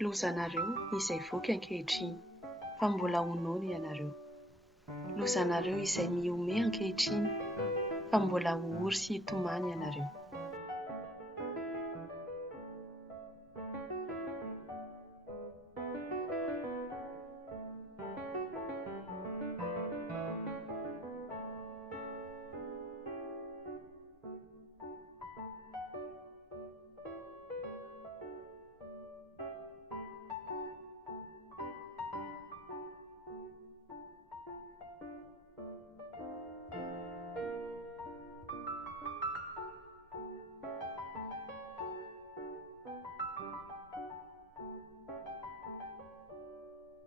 Lozanareo izay voky ankehitriny, fa mbola ho noana ianareo. Lozanareo izay mihomehy ankehitriny, fa mbola ho ory sy hitomany ianareo.